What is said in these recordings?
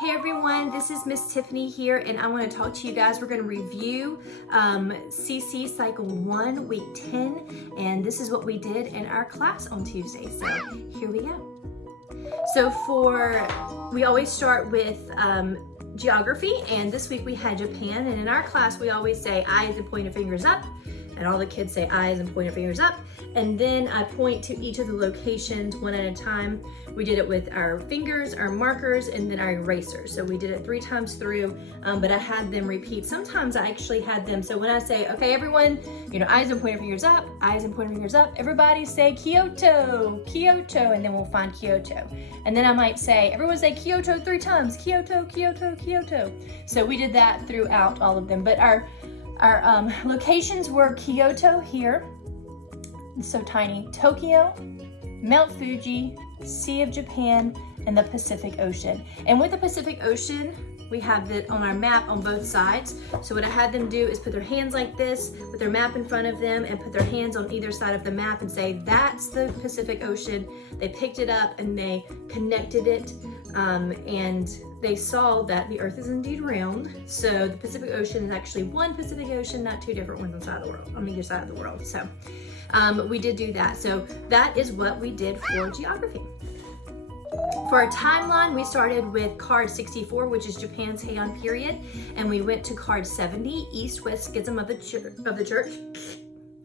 Hey everyone, this is Miss Tiffany here, and I want to talk to you guys. We're going to review CC Cycle 1, Week 10, and this is what we did in our class on Tuesday. So here we go. So we always start with geography, and this week we had Japan, and in our class we always say eyes and point of fingers up, and all the kids say eyes and point of fingers up, and then I point to each of the locations one at a time. We did it with our fingers, our markers, and then our erasers. So we did it 3 times through, but I had them repeat. Sometimes I actually had them, so when I say, okay, everyone, eyes and pointer fingers up, eyes and pointer fingers up, everybody say Kyoto, Kyoto, and then we'll find Kyoto. And then I might say, everyone say Kyoto 3 times, Kyoto, Kyoto, Kyoto. So we did that throughout all of them, but our locations were Kyoto here, it's so tiny, Tokyo, Mount Fuji, Sea of Japan, and the Pacific Ocean. And with the Pacific Ocean, we have it on our map on both sides. So what I had them do is put their hands like this, with their map in front of them, and put their hands on either side of the map and say, that's the Pacific Ocean. They picked it up and they connected it, and they saw that the Earth is indeed round. So the Pacific Ocean is actually one Pacific Ocean, not 2 different ones on either side of the world. So we did do that. So that is what we did for geography. For our timeline, we started with card 64, which is Japan's Heian period, and we went to card 70, East-West Schism of the Church.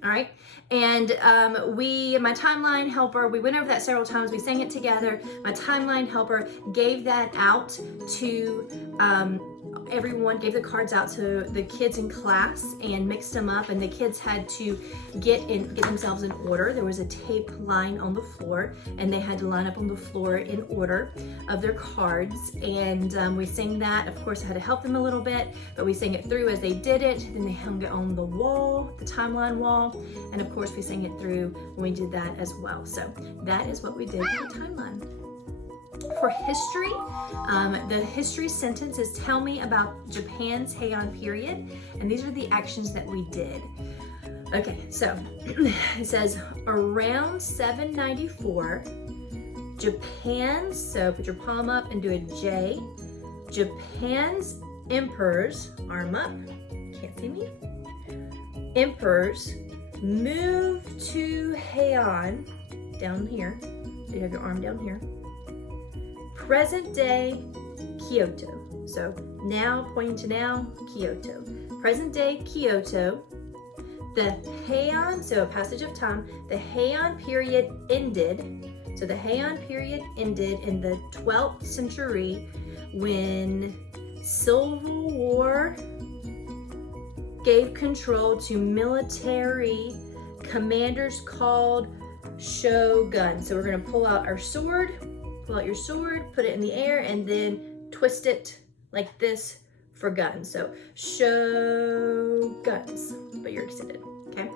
All right, and my timeline helper, we went over that several times, we sang it together. My timeline helper gave that out to everyone, gave the cards out to the kids in class and mixed them up, and the kids had to get themselves in order. There was a tape line on the floor, and they had to line up on the floor in order of their cards, and we sang that. Of course, I had to help them a little bit, but we sang it through as they did it. Then they hung it on the wall, the timeline wall, and of course we sang it through when we did that as well. So that is what we did for the timeline. For history, the history sentence is tell me about Japan's Heian period, and these are the actions that we did. Okay, so it says around 794, Japan's, so put your palm up and do a J, Japan's emperors, arm up, can't see me, emperors moved to Heian, down here, so you have your arm down here, present day Kyoto. So now, pointing to now, Kyoto. Present day Kyoto. The Heian, so a passage of time, the Heian period ended. So the Heian period ended in the 12th century when civil war gave control to military commanders called shoguns. So we're going to pull out our sword. Pull out your sword, put it in the air, and then twist it like this for guns. So shoguns, but you're excited, okay?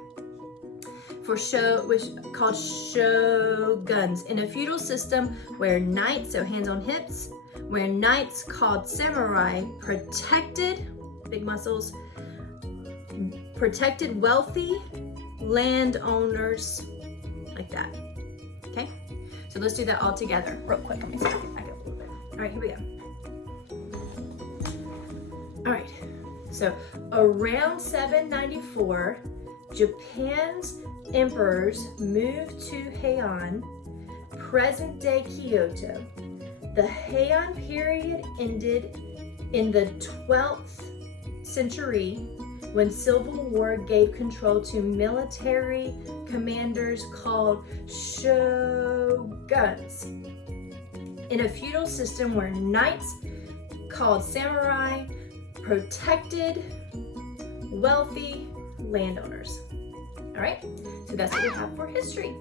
For show, which called shoguns. In a feudal system where knights, so hands on hips, where knights called samurai protected, big muscles, protected wealthy landowners, like that, okay? So let's do that all together real quick. Let me back up a little bit. All right, here we go. All right, so around 794, Japan's emperors moved to Heian, present day Kyoto. The Heian period ended in the 12th century when civil war gave control to military commanders called shoguns. In a feudal system where knights called samurai protected wealthy landowners. All right, so that's what we have for history.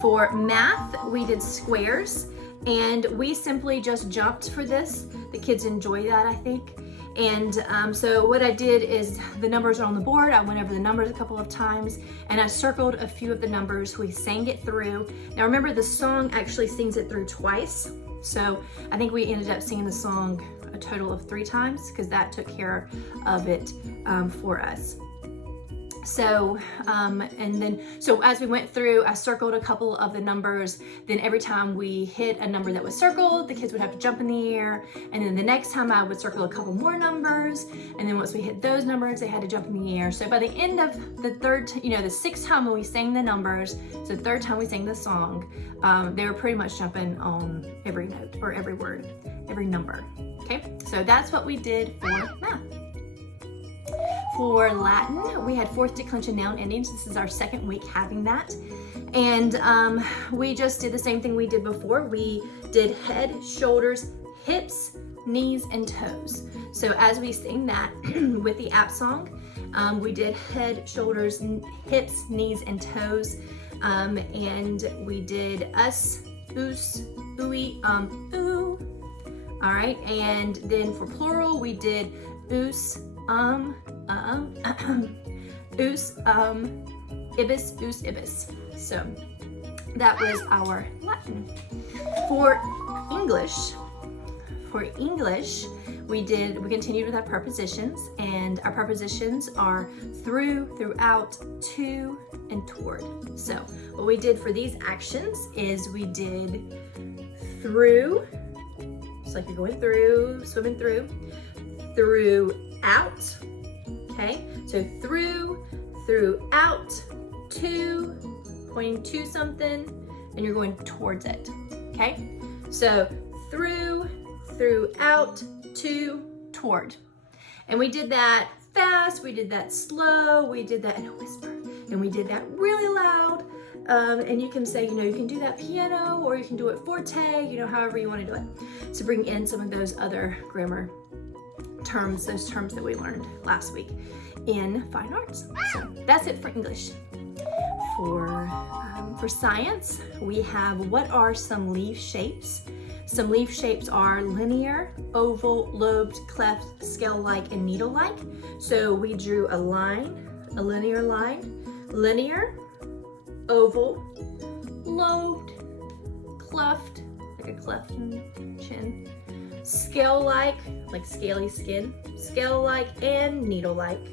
For math, we did squares, and we simply just jumped for this. The kids enjoy that, I think. And so what I did is the numbers are on the board. I went over the numbers a couple of times, and I circled a few of the numbers. We sang it through. Now remember, the song actually sings it through twice. So I think we ended up singing the song a total of 3 times because that took care of it for us. So, and then, so as we went through, I circled a couple of the numbers. Then every time we hit a number that was circled, the kids would have to jump in the air. And then the next time I would circle a couple more numbers. And then once we hit those numbers, they had to jump in the air. So by the end of the the sixth time when we sang the numbers, so the third time we sang the song, they were pretty much jumping on every note or every word, every number. Okay, so that's what we did for math. For Latin, we had fourth declension noun endings. This is our second week having that. And we just did the same thing we did before. We did head, shoulders, hips, knees, and toes. So as we sing that with the app song, we did head, shoulders, hips, knees, and toes. And we did us, oos, ooey, ooh. All right, and then for plural, we did oos, oos, ibis, oos, ibis. So that was our Latin. For English, we continued with our prepositions, and our prepositions are through, throughout, to, and toward. So what we did for these actions is we did through, just like you're going through, swimming through, throughout, okay? So through, throughout, to, pointing to something, and you're going towards it, okay? So through, throughout, to, toward. And we did that fast, we did that slow, we did that in a whisper, and we did that really loud. And you can say, you can do that piano, or you can do it forte, however you want to do it, to bring in some of those other grammar terms, those terms that we learned last week in fine arts. So that's it for English. For science, we have what are some leaf shapes. Some leaf shapes are linear, oval, lobed, cleft, scale-like, and needle-like. So we drew a line, a linear line, linear, oval, lobed, cleft, like a cleft chin, scale-like, like scaly skin, scale-like, and needle-like.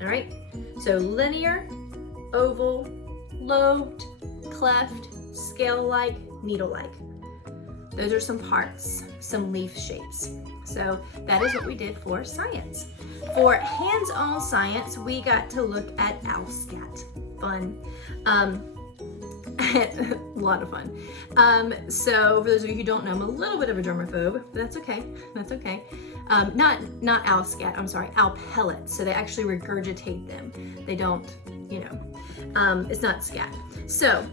All right, so linear, oval, lobed, cleft, scale-like, needle-like. Those are some parts, some leaf shapes. So that is what we did for science. For hands-on science, we got to look at OwlScat. Fun. A lot of fun. So for those of you who don't know, I'm a little bit of a germaphobe, but that's okay. That's okay. Not OwlScat, I'm sorry, owl pellets. So they actually regurgitate them. They don't, it's not scat. So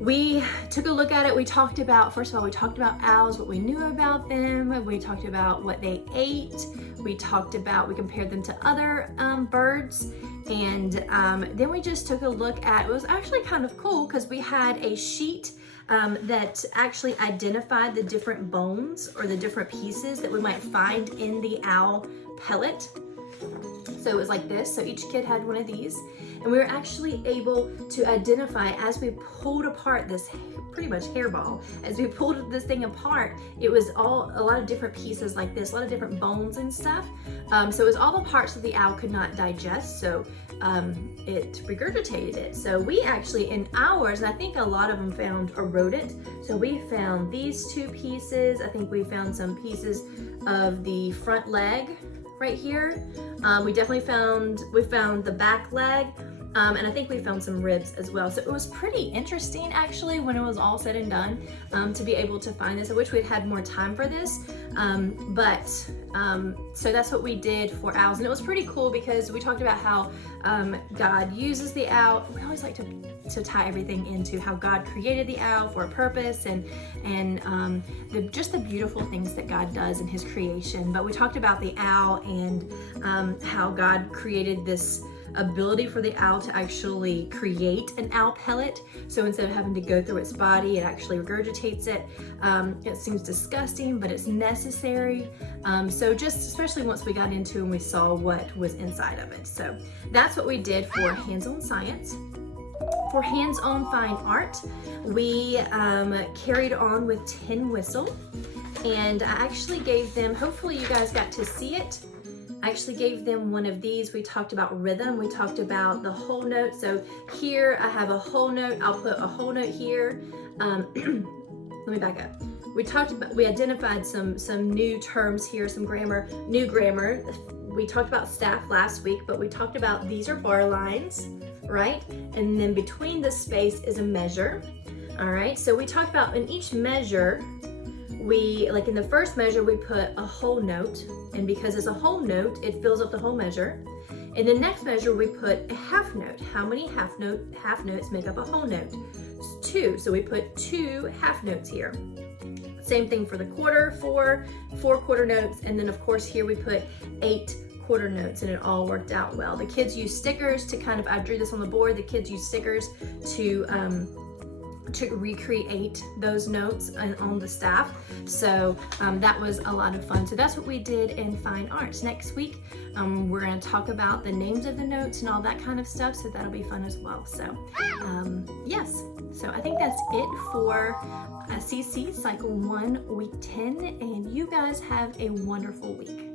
we took a look at it. We talked about, first of all, we talked about owls, what we knew about them. We talked about what they ate. We compared them to other birds. And then we just took a look at, it was actually kind of cool because we had a sheet that actually identified the different bones or the different pieces that we might find in the owl pellet. So it was like this. So each kid had one of these. And we were actually able to identify, as we pulled apart this pretty much hairball, as we pulled this thing apart, it was a lot of different pieces like this, a lot of different bones and stuff. So it was all the parts that the owl could not digest, so it regurgitated it. So we actually, in ours, and I think a lot of them found a rodent, so we found these two pieces. I think we found some pieces of the front leg right here. We found the back leg. And I think we found some ribs as well. So it was pretty interesting actually when it was all said and done to be able to find this. I wish we'd had more time for this. So that's what we did for owls. And it was pretty cool because we talked about how God uses the owl. We always like to tie everything into how God created the owl for a purpose and just the beautiful things that God does in his creation. But we talked about the owl and how God created this ability for the owl to actually create an owl pellet. So instead of having to go through its body, it actually regurgitates it. It seems disgusting, but it's necessary. So just especially once we got into and we saw what was inside of it. So that's what we did for hands-on science. For hands-on fine art, we carried on with Tin Whistle, and I actually gave them, hopefully you guys got to see it. I actually gave them one of these. We talked about rhythm. We talked about the whole note. So here I have a whole note. I'll put a whole note here. Let me back up. We identified some new terms here, new grammar. We talked about staff last week, but we talked about these are bar lines, right? And then between the space is a measure. All right, so we talked about in each measure, like in the first measure, we put a whole note, and because it's a whole note, it fills up the whole measure. In the next measure, we put a half note. How many half notes make up a whole note? It's 2, so we put 2 half notes here. Same thing for the quarter, 4 quarter notes, and then of course here we put 8 quarter notes, and it all worked out well. The kids used stickers to I drew this on the board, the kids used stickers to recreate those notes on the staff. So that was a lot of fun. So that's what we did in Fine Arts. Next week, we're going to talk about the names of the notes and all that kind of stuff. So that'll be fun as well. So yes, so I think that's it for CC Cycle 1, Week 10. And you guys have a wonderful week.